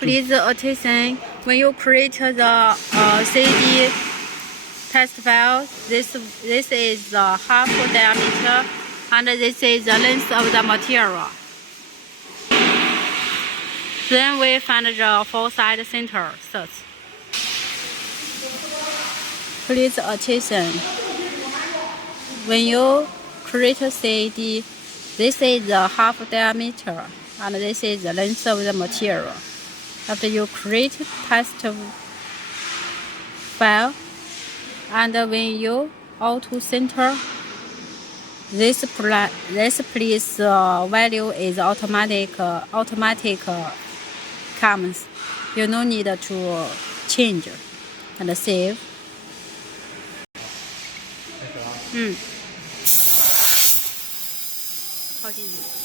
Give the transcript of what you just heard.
Please attention, when you create the CD test file, this is the half diameter and this is the length of the material. Then we find the four side center sets. Please attention, when you create a CD, this is the half diameter and this is the length of the material. After you create test file, and when you auto center, this place value is automatic comes. You no need to change and save. 靠近你。